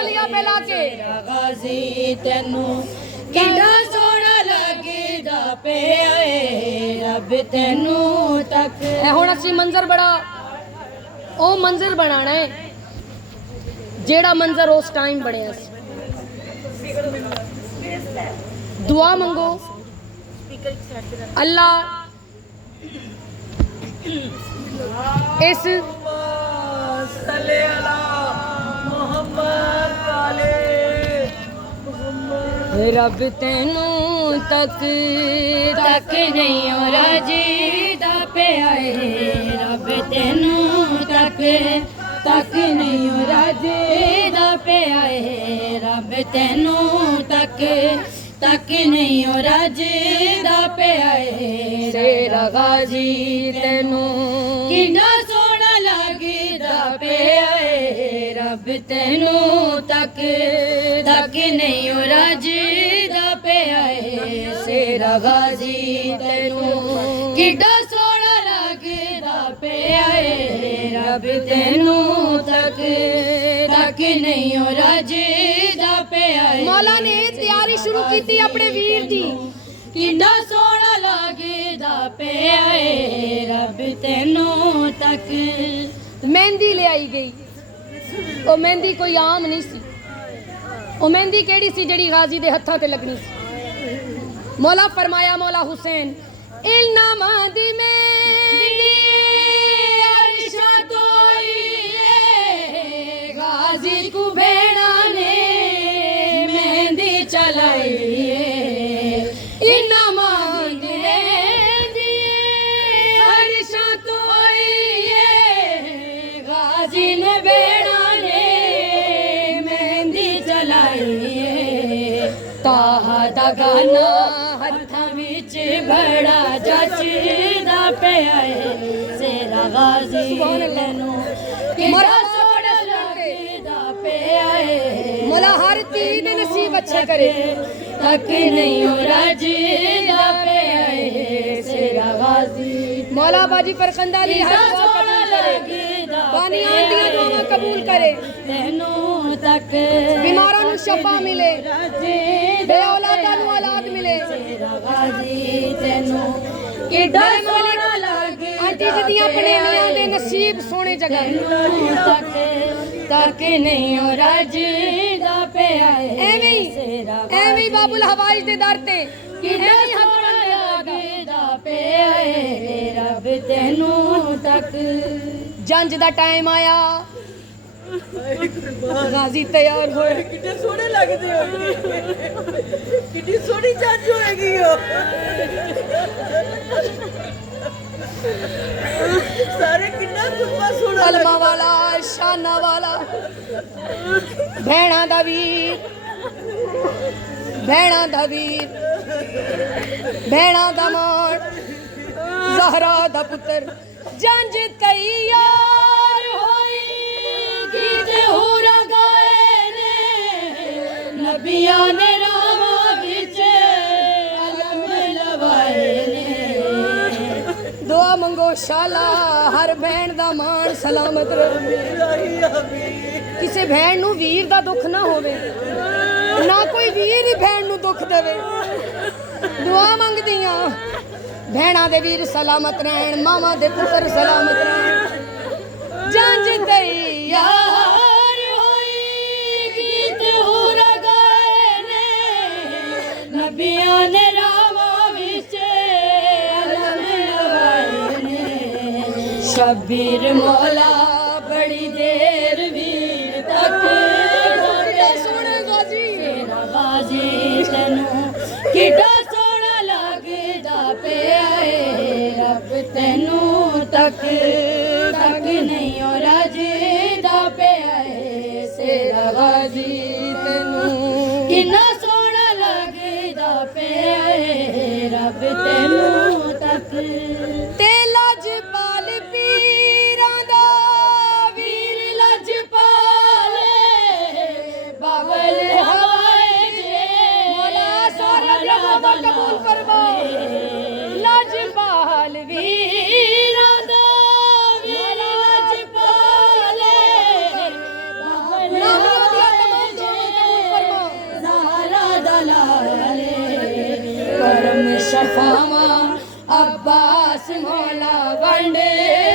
तौलिया पे लाके गाजी तेनू किड़ा सोना लगदा पे आए रब तेनू तक हुण असीं मंजर बड़ा ओ मंजर बनाना है जेड़ा मंजर उस टाइम बनिया सी। दुआ मंगो अल्लाह इस रब तेनू तक तक नहीं हो राजी दा पे आए रब तेनू तक तक नहीं हो राजी दा पे आए रब तेनू तक तक नहीं हो राजी दा पे आए तेरा गाजी तेनू किड़ा सोना लगदा पे आए रब तेनू तक तक नहीं हो राजी दा पे आए तेरा गाजी तेनू किड़ा सोना लगदा पे आए रब तेनू तक तक नहीं हो राजी दा पे आए मौला ने तैयारी शुरू की अपने वीर दी किड़ा सोना लगदा पे आए रब तेनू तक मेहंदी ले आई गई ओ मेहंदी कोई आम नहीं सी ओ मेहंदी केड़ी सी जड़ी गाजी दे हत्थां ते लगनी सी। मौला फरमाया मौला हुसैन इल्नामा दी मेहंदी अर्शा तोई गाजी को भेड़ा ने मेहंदी चलाई इनामा दी मेहंदी अर्शा तोई गाजी ने भेड़ा ने मेहंदी चलाई ताहा दा गाना हत्थां विच बड़ा जचदा पे आए तेरा गाजी तेनू किड़ा सोना लगदा पे आए मौला हर तीन नसीब अच्छे करे तक नहीं हो राजी दा पे आए तेरा गाजी मौला बाजी पर कंदाली हर दुआ कबूल करे बानियां दियां दुआवां कबूल करे तेनू तक बीमारां नू शफा मिले राजी बे औलादां नू औलाद मिले तेरा गाजी तेनू किड़ा सोना लगदा आंटी जी दियां अपने मियां दे नसीब सोने जगह तक तक नहीं हो राजी दा पे आए एवें बाबुल हवाइज दे दर ते किड़ा सोना लगदा पे आए रब तेनू तक जंज दा टाइम आया गाजी तैयार होए कितने सोने लगते हो कितनी सोनी जज होएगी हो सारे कितना सुपा सोना कलमा वाला शाना वाला भैणा दा वीर भैणा दा वीर भैणा दा मान ज़हरा दा पुत्र जंज तैयार होई गीत होरा गाए ने नबियां ने रावा विच अलम लवाए ने दुआ मंगो शाला हर भैन दा मान सलामत रहे किसी भैन नू वीर दा दुख ना होवे ना कोई वीर ही भैन नू दुख देवे दुआ मंगदियां भैणा दे वीर सलामत रहन मामा दे पुत्र सलामत रहन जंज तैयार होई गीत होरा गाए ने नबियां ने रावा विच अलम लवाए ने शबीर मौला बड़ी देर वीर तक सुन गाजी तेरा गाजी तेनू किड़ा सोना लगदा पे आए रब तेनू तक तक नहीं हो राजी दा पे आए तेरा गाजी तेनू किन्ना सोना लगदा पे आए रब तेनू तक ते लजपाल पीरां दा वीर लजपाल बाबल हवाए जे मौला सारा दुआ कबूल फरमा लजपाल वीरां दा वीर लजपाल बाबल नाम दिया तमाम शफावा अब्बास मौला वंडे